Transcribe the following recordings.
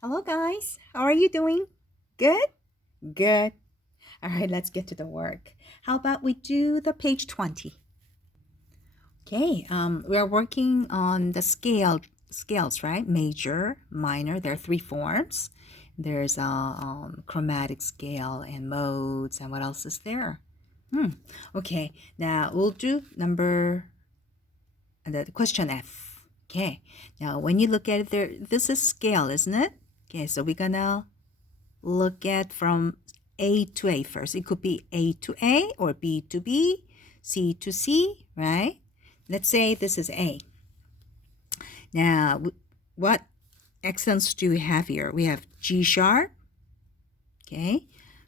Hello, guys. How are you doing? Good? Good. All right, let's get to the work. How about we do the page 20? Okay, we are working on the scales, right? Major, minor. There are three forms. There's a chromatic scale and modes, and what else is there? Okay, now we'll do the question F. Okay, now when you look at it there, this is scale, isn't it? Okay, so we're gonna look at from A to A first. It could be A to A or B to B, C to C, right? Let's say this is A. Now, what accents do we have here? We have G sharp, okay?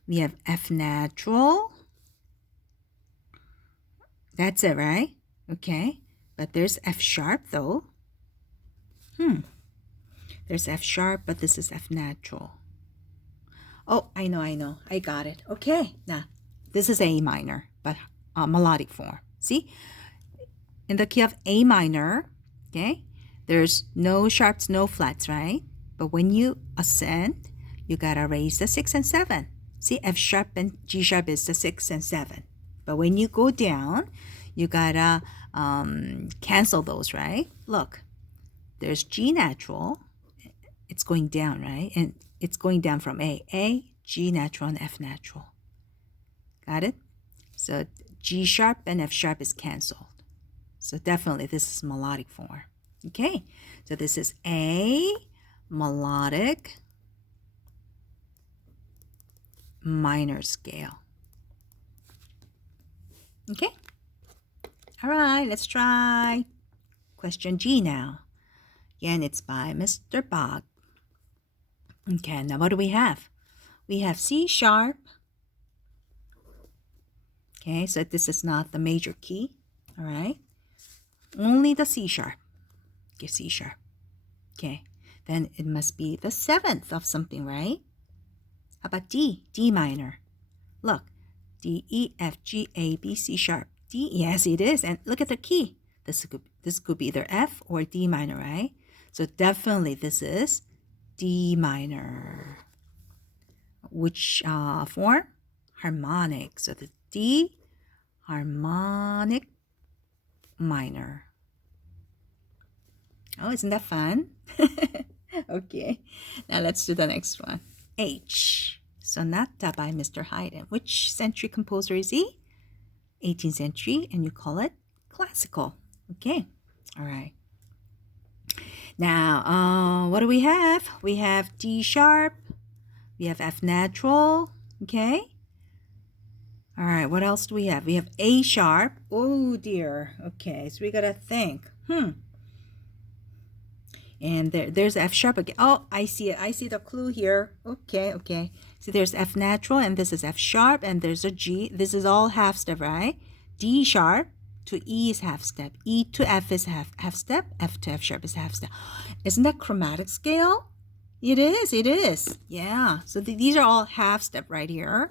We have F natural. That's it, right? Okay, but there's F sharp though. There's F sharp, but this is F natural. Oh, I know. I got it. Okay, now this is A minor, but melodic form. See, in the key of A minor, okay, there's no sharps, no flats, right? But when you ascend, you gotta raise the 6 and 7. See, F sharp and G sharp is the 6 and 7. But when you go down, you gotta cancel those, right? Look, there's G natural. It's going down, right? And it's going down from A, G natural, and F natural. Got it? So G sharp and F sharp is canceled. So definitely this is melodic form. Okay, so this is A melodic minor scale. Okay, all right, let's try question G now. Again, it's by Mr. Bach. Okay, now what do we have? We have C sharp. Okay, so this is not the major key. All right, only the C sharp. Okay, C sharp. Okay, then it must be the seventh of something, right? How about D? D minor. Look, D, E, F, G, A, B, C sharp. D, yes, it is. And look at the key. This could be either F or D minor, right? So definitely this is D minor. Which form? Harmonic. So the D harmonic minor. Oh, isn't that fun? Okay, now let's do the next one. H. Sonata by Mr. Haydn. Which century composer is he? 18th century, and you call it classical. Okay, all right. Now, what do we have? We have D sharp. We have F natural. Okay. All right, what else do we have? We have A sharp. Oh dear. Okay, so we gotta think. And there's F sharp again. Oh, I see it. I see the clue here. Okay. So there's F natural, and this is F sharp, and there's a G. This is all half step, right? D sharp to E is half step. E to F is half step. F to F sharp is half step. Isn't that chromatic scale? It is. Yeah. So these are all half step right here.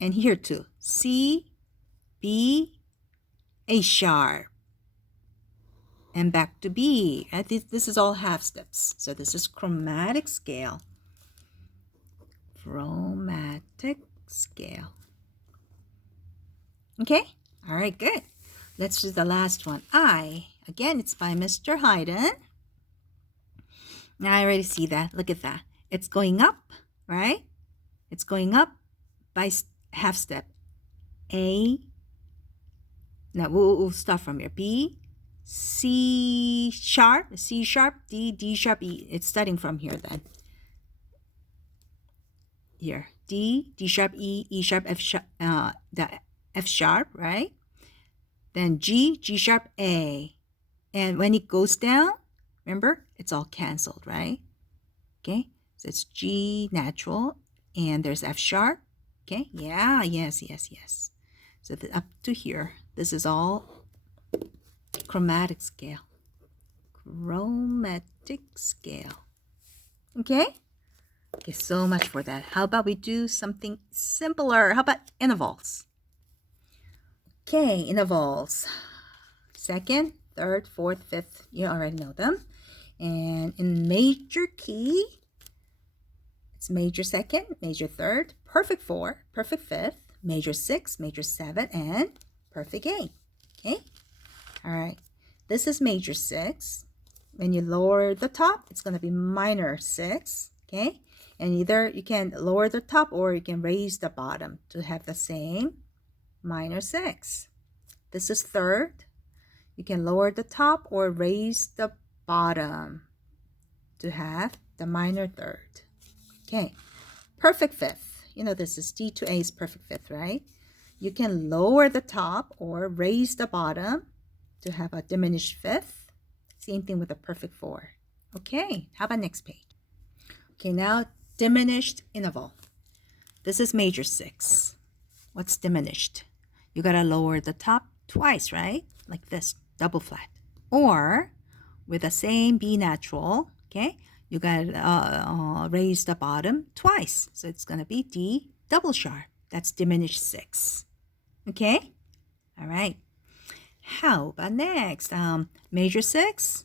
And here too. C, B, A sharp. And back to B. Right? This is all half steps. So this is chromatic scale. Chromatic scale. Okay? All right, good. Let's do the last one. I. Again, it's by Mr. Haydn. Now I already see that. Look at that. It's going up, right? It's going up by half step. A. Now we'll start from here. B, C sharp, D, D sharp, E. It's starting from here then. Here, D, D sharp, E, E sharp, F sharp, the F sharp, right? Then G, G sharp, A. And when it goes down, remember, it's all canceled, right? Okay, so it's G natural, and there's F sharp. Okay, yeah, yes. So up to here, this is all chromatic scale. Chromatic scale. Okay? Okay, so much for that. How about we do something simpler? How about intervals? Okay, intervals. Second, third, fourth, fifth. You already know them. And in major key, it's major second, major third, perfect 4, perfect 5th, major 6, major 7, and perfect 8. Okay? All right. This is major 6. When you lower the top, it's going to be minor 6. Okay? And either you can lower the top or you can raise the bottom to have the same minor 6. This is third. You can lower the top or raise the bottom to have the minor third. Okay, perfect 5th. You know, this is D to A is perfect 5th, right? You can lower the top or raise the bottom to have a diminished 5th. Same thing with a perfect 4. Okay, how about next page? Okay, now diminished interval. This is major 6. What's diminished? You gotta lower the top twice, right? Like this, double flat. Or with the same B natural, okay, you gotta raise the bottom twice. So it's gonna be D double sharp. That's diminished 6. Okay? All right. How about next? Major 6,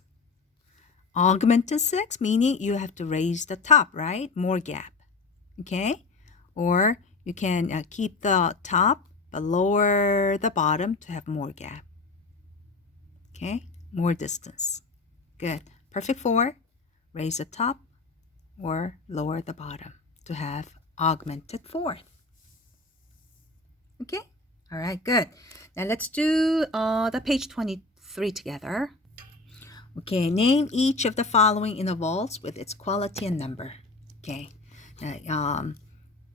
augmented 6, meaning you have to raise the top, right? More gap. Okay? Or you can keep the top but lower the bottom to have more gap. Okay? More distance. Good. Perfect 4, raise the top or lower the bottom to have augmented 4th. Okay? All right, good. Now let's do the page 23 together. Okay, name each of the following intervals with its quality and number. Okay, now,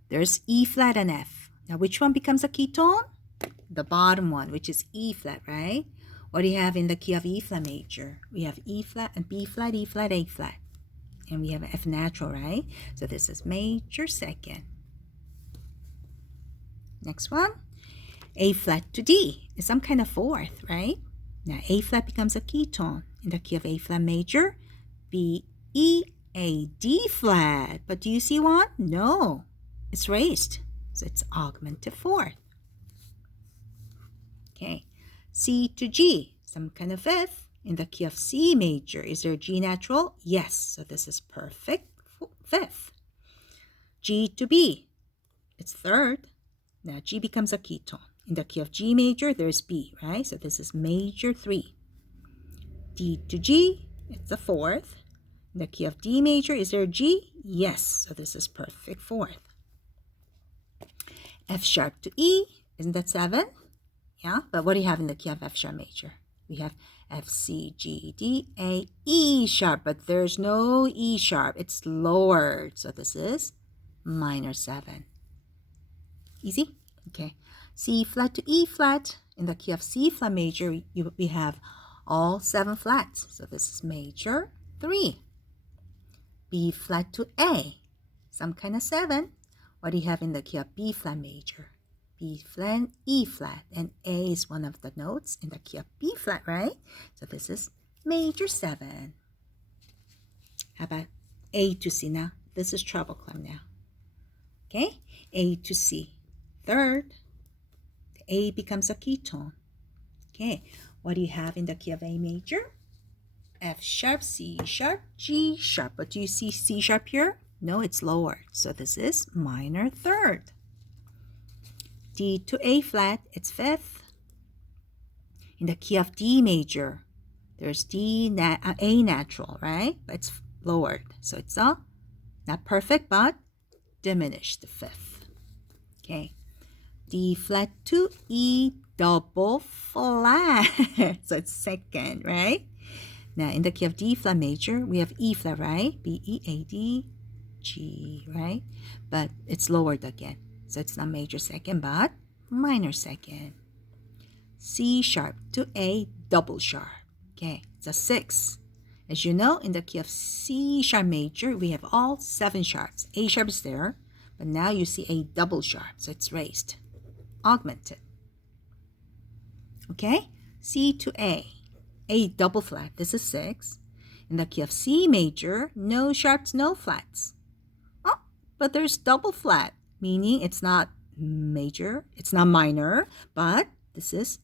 there's E flat and F. Now which one becomes a key tone? The bottom one, which is E flat, right? What do you have in the key of E flat major? We have E flat and B flat, E flat, A flat. And we have F natural, right? So this is major second. Next one, A flat to D is some kind of 4th, right? Now A flat becomes a key tone in the key of A flat major, B, E, A, D flat. But do you see one? No, it's raised. So it's augmented 4th. Okay, C to G, some kind of 5th in the key of C major. Is there G natural? Yes, so this is perfect 5th. G to B, it's 3rd. Now G becomes a key tone. In the key of G major, there's B, right? So this is major 3. D to G, it's the 4th. In the key of D major, is there G? Yes, so this is perfect 4th. F sharp to E, isn't that 7? Yeah, but what do you have in the key of F sharp major? We have F, C, G, D, A, E sharp, but there's no E sharp. It's lowered, so this is minor 7. Easy? Okay. C flat to E flat. In the key of C flat major, we have all 7 flats. So this is major 3. B flat to A, some kind of 7. What do you have in the key of B flat major? B flat, E flat, and A is one of the notes in the key of B flat, right? So this is major 7. How about A to C now? This is treble clef now. Okay, A to C. 3rd, A becomes a key tone. Okay, what do you have in the key of A major? F sharp, C sharp, G sharp. But do you see C sharp here? No, it's lower. So this is minor 3rd. D to A flat, it's 5th. In the key of D major, there's A natural, right? But it's lowered. So it's not perfect, but diminished 5th. Okay. D flat to E double flat. So it's 2nd, right? Now in the key of D flat major, we have E flat, right? B, E, A, D, G, right? But it's lowered again. So it's not major 2nd, but minor 2nd. C sharp to A double sharp. Okay, it's a 6. As you know, in the key of C sharp major, we have all 7 sharps. A sharp is there, but now you see A double sharp, so it's raised. Augmented. Okay, C to A double flat, this is 6. In the key of C major, no sharps, no flats. Oh, but there's double flat, meaning it's not major, it's not minor, but this is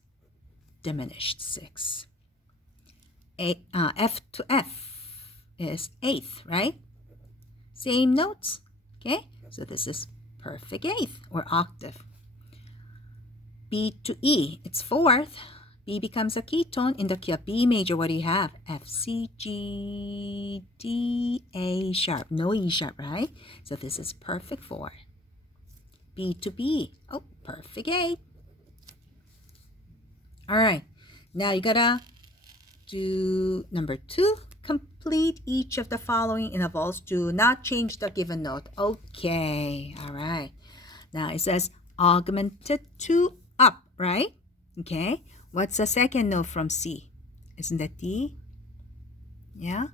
diminished 6. F to F. is eighth, right? Same notes, okay? So this is perfect eighth or octave. B to E, it's fourth. B becomes a ketone. In the key of B major, what do you have? F, C, G, D, A sharp. No E sharp, right? So this is perfect four. B to B, oh, perfect eight. All right, now you gotta do number 2. Complete each of the following intervals. Do not change the given note. Okay, all right. Now it says augmented 2 up, right? Okay, what's the second note from C? Isn't that D? Yeah.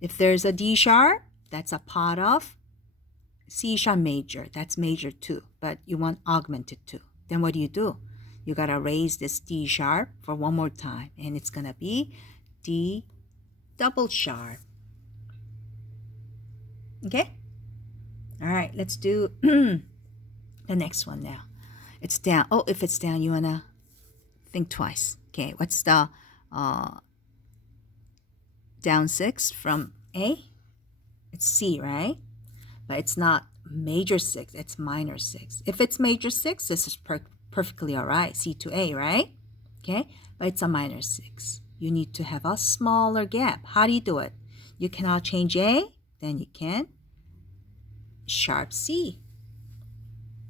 If there's a D sharp, that's a part of C sharp major. That's major 2, but you want augmented 2. Then what do? You gotta raise this D sharp for one more time, and it's gonna be D double sharp. Okay? All right, let's do the next one now. It's down. Oh, if it's down, you wanna think twice. Okay, what's the down 6 from A? It's C, right? But it's not major 6, it's minor 6. If it's major 6, this is perfectly all right, C to A, right? Okay, but it's a minor 6. You need to have a smaller gap. How do you do it? You cannot change A, then you can sharp C.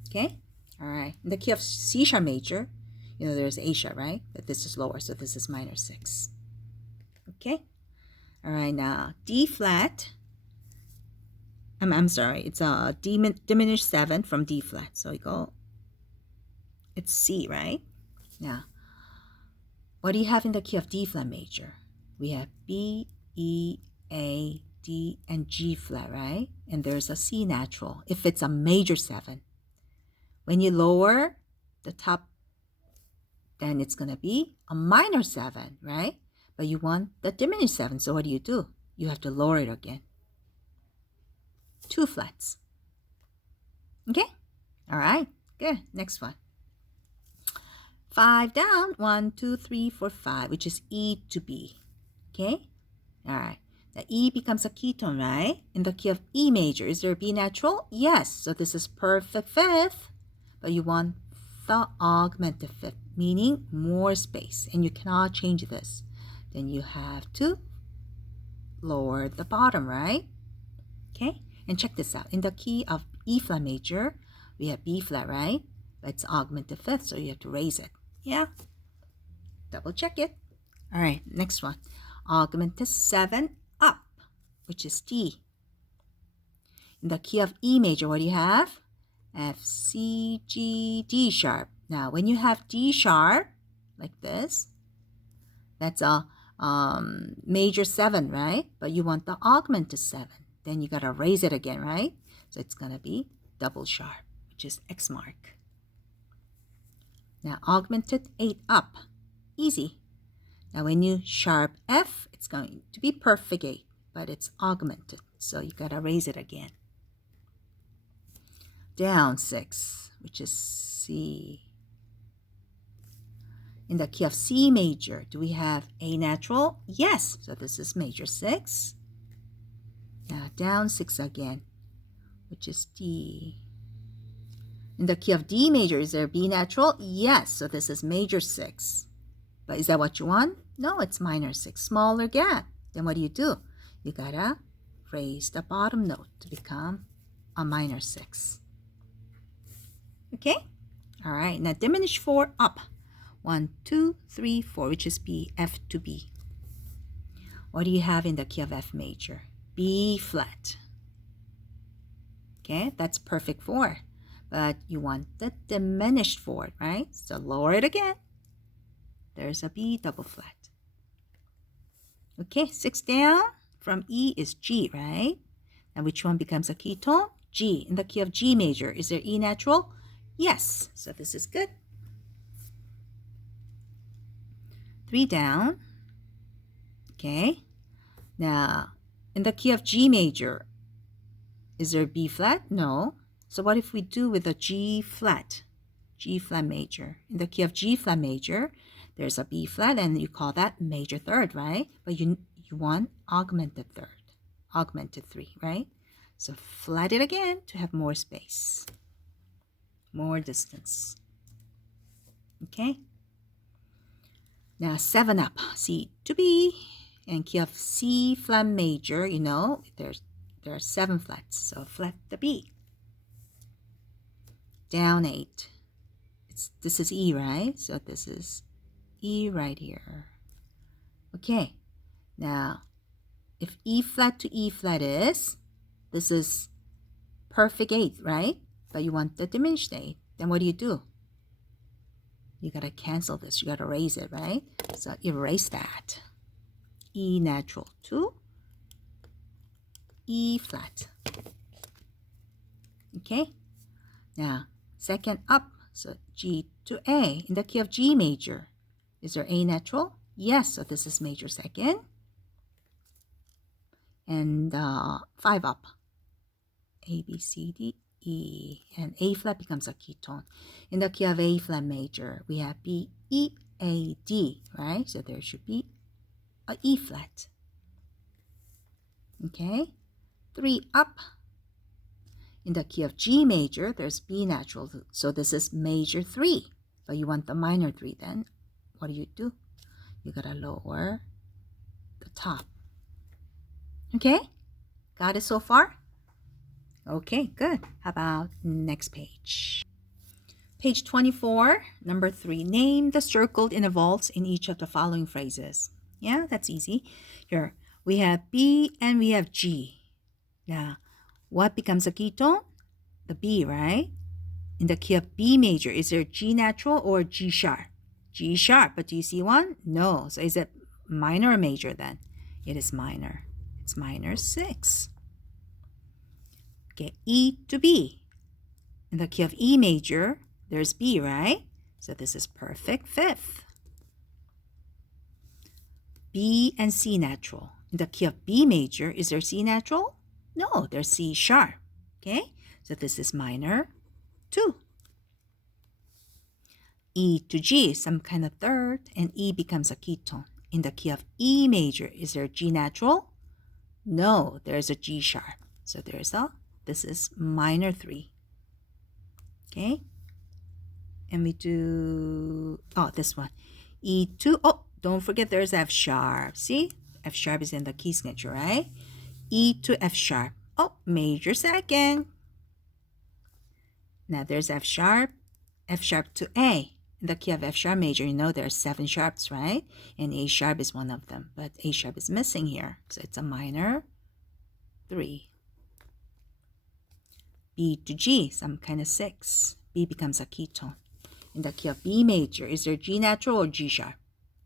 Okay, all right. In the key of C sharp major, you know there's A sharp, right? But this is lower, so this is minor 6. Okay, all right, now D flat. I'm sorry, it's a diminished 7 from D flat. So you go, it's C, right? Now, what do you have in the key of D flat major? We have B, E, A, D, and G flat, right? And there's a C natural if it's a major 7. When you lower the top, then it's going to be a minor 7, right? But you want the diminished 7, so what do? You have to lower it again. 2 flats. Okay? All right, good. Next one. 5 down, 1, 2, 3, 4, 5, which is E to B. Okay? All right. The E becomes a ketone, right? In the key of E major, is there a B natural? Yes. So this is perfect fifth, but you want the augmented fifth, meaning more space, and you cannot change this. Then you have to lower the bottom, right? Okay? And check this out. In the key of E flat major, we have B flat, right? But it's augmented fifth, so you have to raise it. Yeah. Double check it. All right, next one. Augmented 7 up, which is D. In the key of E major, what do you have? F, C, G, D sharp. Now, when you have D sharp, like this, that's a major 7, right? But you want the augmented 7. Then you gotta raise it again, right? So it's gonna be double sharp, which is X mark. Now augmented 8 up, easy. Now when you sharp F, it's going to be perfect 8, but it's augmented, so you gotta raise it again. Down 6, which is C. In the key of C major, do we have A natural? Yes, so this is major 6. Now down 6 again, which is D. In the key of D major, is there B natural? Yes, so this is major 6. But is that what you want? No, it's minor 6, smaller gap. Then what do? You gotta raise the bottom note to become a minor 6. Okay? All right, now diminish 4 up. 1, 2, 3, 4, which is B, F to B. What do you have in the key of F major? B flat. Okay, that's perfect 4. But you want the diminished 4, right? So lower it again. There's a B double flat. Okay, 6 down from E is G, right? And which one becomes a ketone? G. In the key of G major, is there E natural? Yes, so this is good. 3 down. Okay, now in the key of G major, is there B flat? No. So what if we do with a G flat? G flat major. In the key of G flat major, there's a B flat, and you call that major third, right? But you want augmented third. augmented 3, right? So flat it again to have more space, more distance. Okay? Now 7 up, C to B, and key of C flat major, you know, there are 7 flats, so flat the B. Down 8. This is E, right? So this is E right here. Okay, now if E flat to E flat is, this is perfect 8, right? But you want the diminished 8, then what do? You gotta cancel this, you gotta erase it, right? So erase that. E natural to E flat. Okay, now second up, so G to A in the key of G major. Is there A natural? Yes, so this is major second. And 5 up, A, B, C, D, E, and A flat becomes a ketone. In the key of A flat major, we have B, E, A, D, right? So there should be a E flat. Okay, 3 up. In the key of G major, there's B natural, so this is major 3. But you want the minor 3 then. What do? You gotta lower the top. Okay, got it so far? Okay, good. How about next page? Page 24, number 3. Name the circled intervals in each of the following phrases. Yeah, that's easy. Here, we have B and we have G. Now, what becomes a ketone? The B, right? In the key of B major, is there G natural or G sharp? G sharp, but do you see one? No. So is it minor or major then? It is minor. It's minor 6. Okay, E to B. In the key of E major, there's B, right? So this is perfect 5th. B and C natural. In the key of B major, is there C natural? No, there's C sharp. Okay, so this is minor 2. E to G, some kind of third, and E becomes a ketone. In the key of E major, is there G natural? No, there's a G sharp. So this is minor 3. Okay, and we do, this one. E to, don't forget there's F sharp. See, F sharp is in the key signature, right? E to F sharp. Major second. Now there's F sharp to A. In the key of F sharp major, you know there's 7 sharps, right? And A sharp is one of them, but A sharp is missing here. So it's a minor 3. B to G, some kind of 6. B becomes a ketone. In the key of B major, is there G natural or G sharp?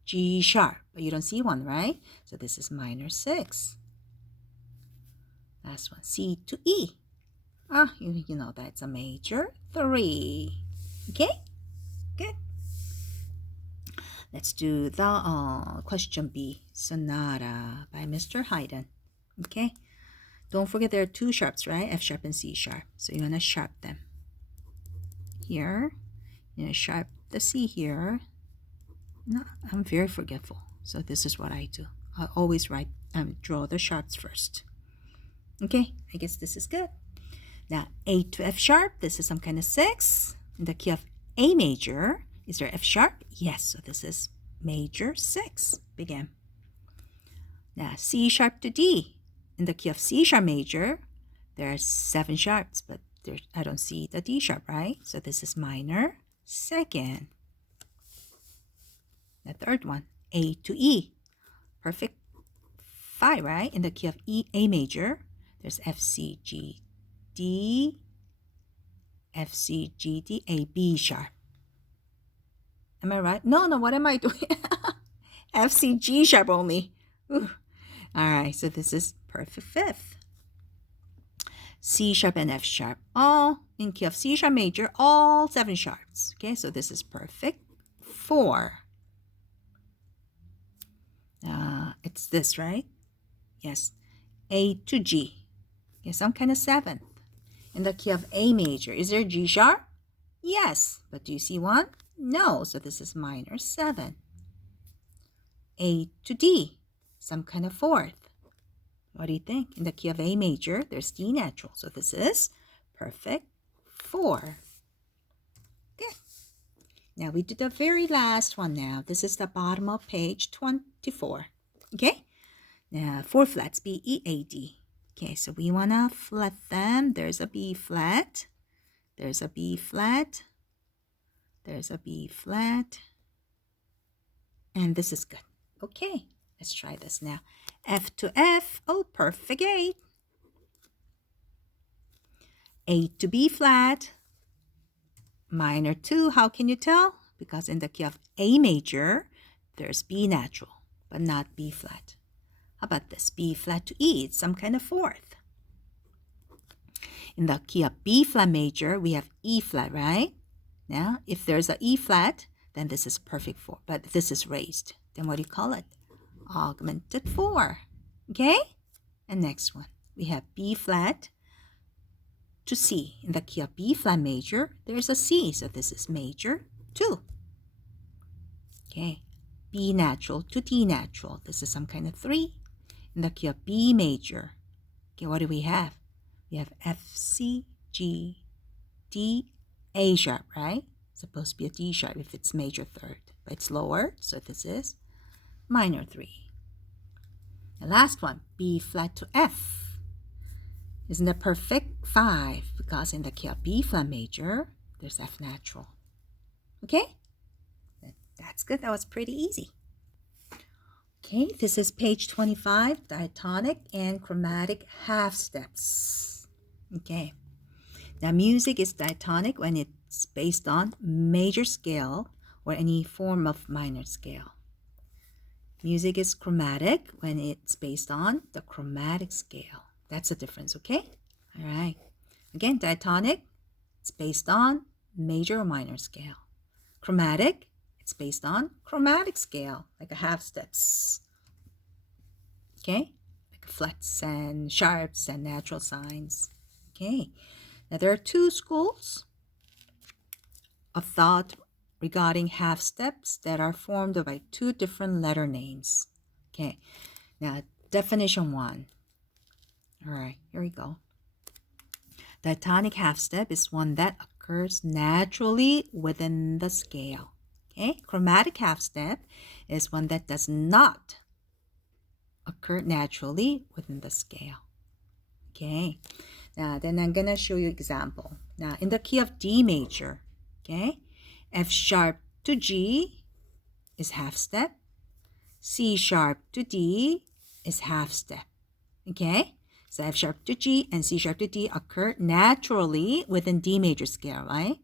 G sharp, but you don't see one, right? So this is minor 6. Last one, C to E. You know that's a major 3. Okay, good. Let's do the question B, Sonata by Mr. Haydn. Okay, don't forget there are 2 sharps, right? F sharp and C sharp. So you want to sharp them. Here, you know, sharp the C here. No, I'm very forgetful. So this is what I do. I always draw the sharps first. Okay, I guess this is good. Now, A to F sharp, this is some kind of 6. In the key of A major, is there F sharp? Yes, so this is major 6. Big M. Now, C sharp to D. In the key of C sharp major, there are 7 sharps, but I don't see the D sharp, right? So this is minor 2nd. The third one, A to E. Perfect 5, right? In the key of A major, there's F, C, G, D, F, C, G, D, A, B sharp. Am I right? No, what am I doing? F, C, G sharp only. Ooh. All right, so this is perfect 5th. C sharp and F sharp, all in key of C sharp major, all 7 sharps. Okay, so this is perfect 4. It's this, right? Yes. A to G. Okay, some kind of 7th. In the key of A major, is there G sharp? Yes, but do you see one? No, so this is minor 7. A to D, some kind of 4th. What do you think? In the key of A major, there's D natural. So this is perfect 4. Okay. Now we do the very last one now. This is the bottom of page 24. Okay. Now 4 flats, B, E, A, D. Okay, so we want to flat them. There's a B flat. There's a B flat. There's a B flat. And this is good. Okay, let's try this now. F to F. Oh, perfect 8. A to B flat. Minor 2. How can you tell? Because in the key of A major, there's B natural, but not B flat. How about this? B flat to E. It's some kind of fourth. In the key of B flat major, we have E flat, right? Now, if there's an E flat, then this is perfect 4. But this is raised. Then what do you call it? Augmented 4. Okay? And next one. We have B flat to C. In the key of B flat major, there's a C. So this is major 2. Okay. B natural to D natural. This is some kind of 3. In the key of B major. Okay, what do we have? We have F, C, G, D, A sharp, right? It's supposed to be a D sharp if it's major 3rd. But it's lower, so this is minor 3. The last one, B flat to F. Isn't that perfect? 5, because in the key of B flat major, there's F natural. Okay? That's good. That was pretty easy. Okay, this is page 25, diatonic and chromatic half steps. Okay. Now, music is diatonic when it's based on major scale or any form of minor scale. Music is chromatic when it's based on the chromatic scale. That's the difference, okay? All right. Again, diatonic, it's based on major or minor scale. Chromatic, it's based on chromatic scale, like a half steps. Okay? Like flats and sharps and natural signs. Okay. Now, there are 2 schools of thought regarding half steps that are formed by 2 different letter names. Okay. Now, definition 1. All right, here we go. Diatonic half step is one that occurs naturally within the scale. Okay, chromatic half step is one that does not occur naturally within the scale. Okay, now then I'm gonna show you example. Now in the key of D major, okay, F sharp to G is half step. C sharp to D is half step. Okay, so F sharp to G and C sharp to D occur naturally within D major scale, right?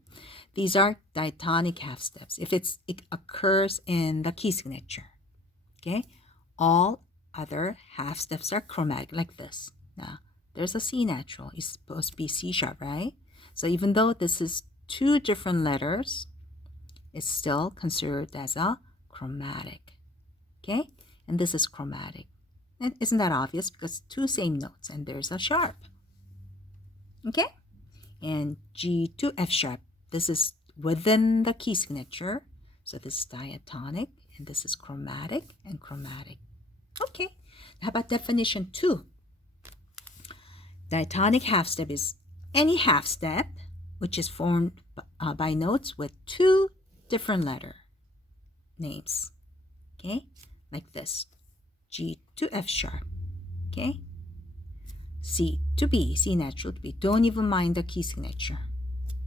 These are diatonic half steps if it occurs in the key signature. Okay, all other half steps are chromatic like this. Now, there's a C natural. It's supposed to be C sharp, right? So even though this is 2 different letters, it's still considered as a chromatic. Okay, and this is chromatic. And isn't that obvious? Because 2 same notes and there's a sharp. Okay, and G to F sharp. This is within the key signature. So this is diatonic and this is chromatic and chromatic. Okay, how about definition 2? Diatonic half step is any half step which is formed by notes with 2 different letter names. Okay, like this. G to F sharp. Okay, C to B, C natural to B. Don't even mind the key signature.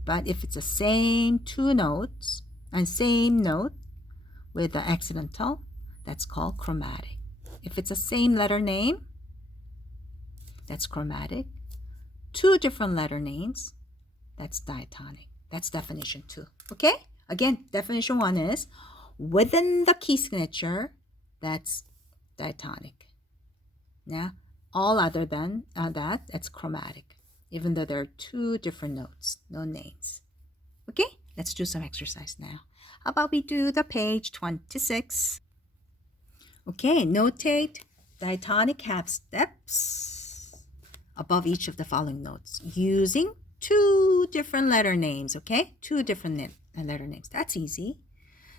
But if it's the same 2 notes and same note with the accidental, that's called chromatic. If it's the same letter name, that's chromatic. 2 different letter names, that's diatonic. That's definition 2. Okay? Again, definition 1 is within the key signature, that's diatonic. Now, all other than that's chromatic. Even though there are 2 different notes, no names. Okay, let's do some exercise now. How about we do the page 26? Okay, notate diatonic half steps above each of the following notes using 2 different letter names, okay? 2 different letter names. That's easy.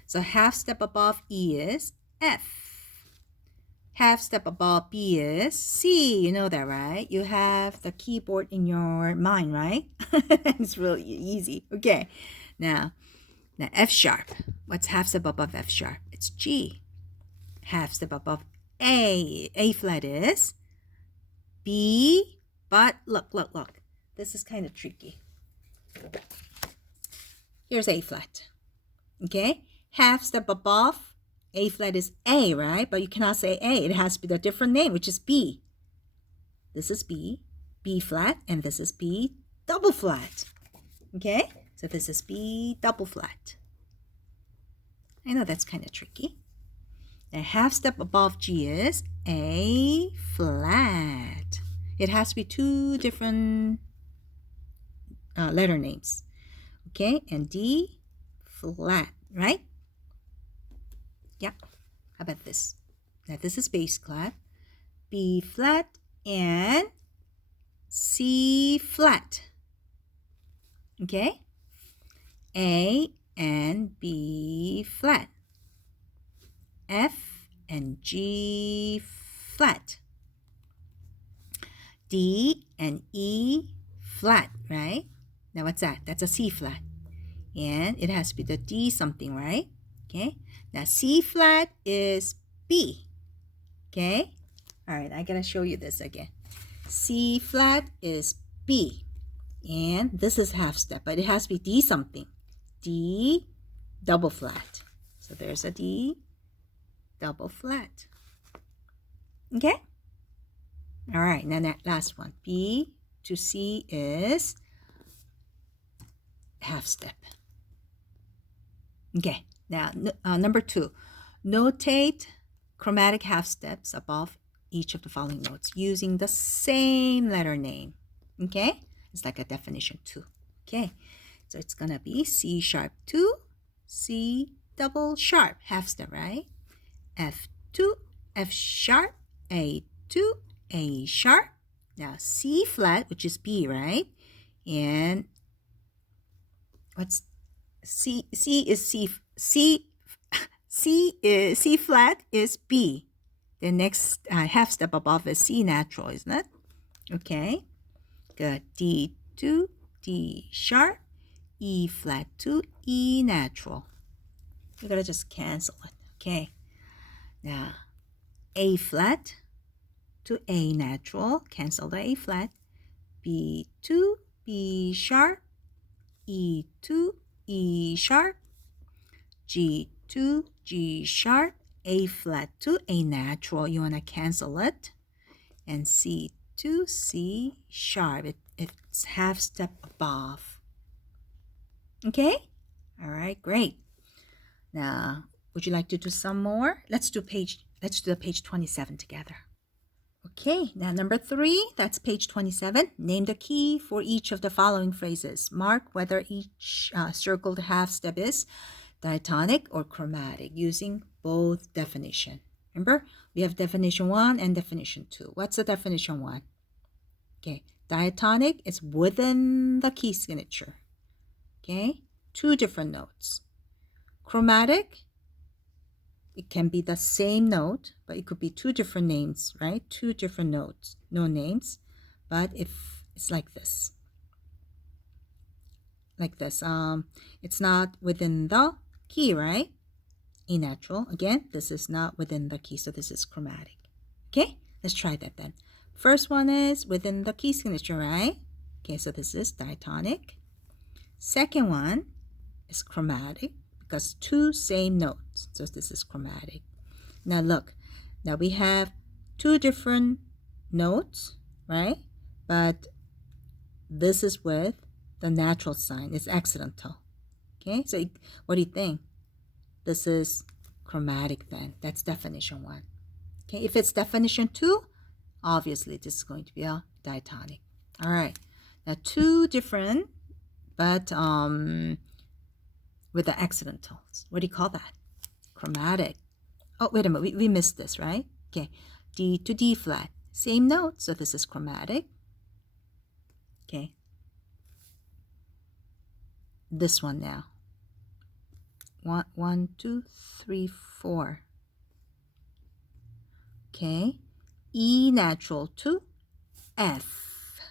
So half step above E is F. half step above B is C. You know that, right? You have the keyboard in your mind, right? It's really easy. Okay. Now F sharp. What's half step above F sharp? It's G. Half step above A. A flat is B. But look. This is kind of tricky. Here's A flat. Okay. Half step above A flat is A, right? But you cannot say A. It has to be the different name, which is B. This is B, B flat, and this is B double flat. Okay? So this is B double flat. I know that's kind of tricky. The half step above G is A flat. It has to be two different letter names. Okay? And D flat, right? Yeah. How about this? Now this is bass clef. B flat and C flat. Okay? A and B flat. F and G flat. D and E flat, right? Now what's that? That's a C flat. And it has to be the D something, right? Okay? Now C flat is B. Okay? All right, I gotta show you this again. C flat is B. And this is half step, but it has to be D something. D double flat. So there's a D double flat. Okay? All right, now that last one. B to C is half step. Okay, now number 2. Notate chromatic half steps above each of the following notes using the same letter name. Okay? It's like a definition 2. Okay, so it's gonna be C sharp 2, C double sharp, half step, right? F2, F sharp, A2, A sharp. Now C flat, which is B, right? And what's C is C flat is B. The next half step above is C natural, isn't it? Okay, good. D2, D sharp, E flat to E natural. You gotta just cancel it. Okay, now A flat to A natural, cancel the A flat. B2, B sharp, E2, E sharp, G2, G sharp, A flat to A natural. You want to cancel it. And C2, C sharp. It's half step above. Okay? All right, great. Now, would you like to do some more? Let's do the page 27 together. Okay, now number 3, that's page 27. Name the key for each of the following phrases. Mark whether each circled half step is diatonic or chromatic using both definition. Remember, we have definition 1 and definition 2. What's the definition 1? Okay, diatonic is within the key signature. Okay, 2 different notes. Chromatic, it can be the same note, but it could be 2 different names, right? 2 different notes, no names. But if it's like this, it's not within the key, right? E natural. Again, this is not within the key, so this is chromatic. Okay, let's try that then. First one is within the key signature, right? Okay, so this is diatonic. Second one is chromatic because 2 same notes, so this is chromatic. Now look, now we have 2 different notes, right? But this is with the natural sign. It's accidental. Okay, so what do you think? This is chromatic then. That's definition 1. Okay, if it's definition 2, obviously this is going to be a diatonic. All right, now 2 different, but with the accidentals. What do you call that? Chromatic. Oh, wait a minute, we missed this, right? Okay, D to D flat. Same note, so this is chromatic. Okay. This one now. 1, 2, 3, 4. Okay. E natural to F.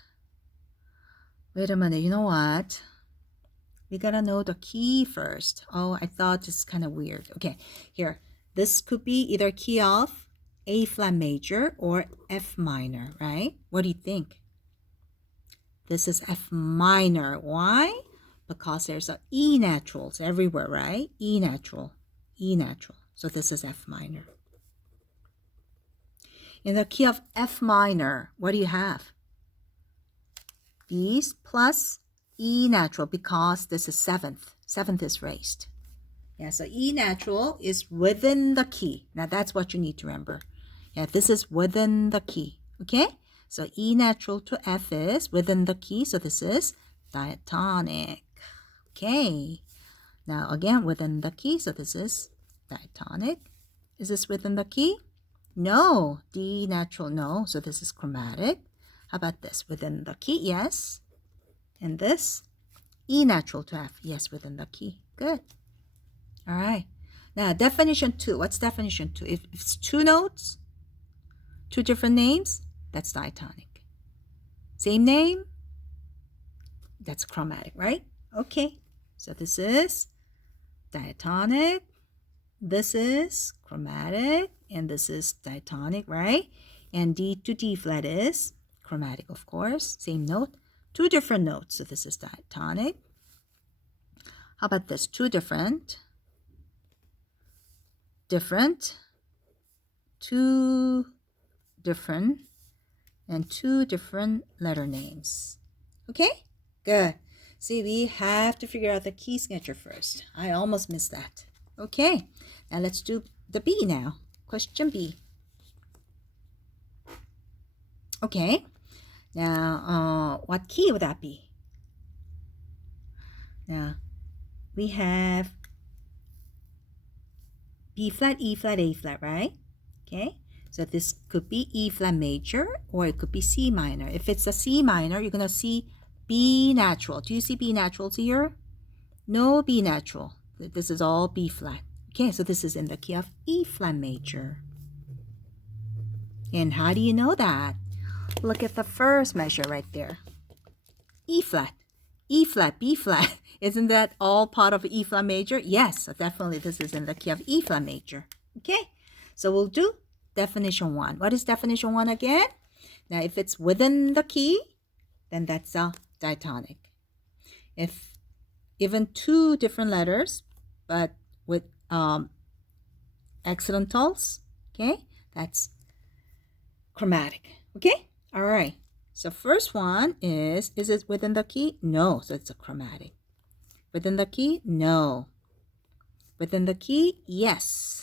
Wait a minute, you know what? We gotta know the key first. Oh, I thought it's kind of weird. Okay, here. This could be either key of A flat major or F minor, right? What do you think? This is F minor. Why? Because there's a E naturals everywhere, right? E natural. E natural. So this is F minor. In the key of F minor, what do you have? B's plus E natural, because this is seventh. Seventh is raised. Yeah, so E natural is within the key. Now that's what you need to remember. Yeah, this is within the key. Okay? So E natural to F is within the key. So this is diatonic. Okay. Now again, within the key. So this is diatonic. Is this within the key? No. D natural, no. So this is chromatic. How about this? Within the key, yes. And this, E natural to F, yes, within the key. Good. All right. Now, definition 2. What's definition 2? If it's 2 notes, 2 different names, that's diatonic. Same name, that's chromatic, right? Okay. So this is diatonic. This is chromatic. And this is diatonic, right? And D to D flat is chromatic, of course. Same note. 2 different notes. So this is diatonic. How about this? 2 different, 2 different, and 2 different letter names. Okay? Good. See, we have to figure out the key sketcher first. I almost missed that. Okay. Now let's do the B now. Question B. Okay. Now, what key would that be? Now, we have B flat, E flat, A flat, right? Okay. So this could be E flat major or it could be C minor. If it's a C minor, you're going to see B natural. Do you see B naturals here? No B natural. This is all B flat. Okay, so this is in the key of E flat major. And how do you know that? Look at the first measure right there. E flat, E flat, B flat. Isn't that all part of E flat major? Yes, so definitely this is in the key of E flat major. Okay, so we'll do definition 1. What is definition 1 again? Now, if it's within the key, then that's a diatonic. If even 2 different letters, but with accidentals, okay, that's chromatic. Okay, all right. So first one is it within the key? No, so it's a chromatic. Within the key? No. Within the key? Yes.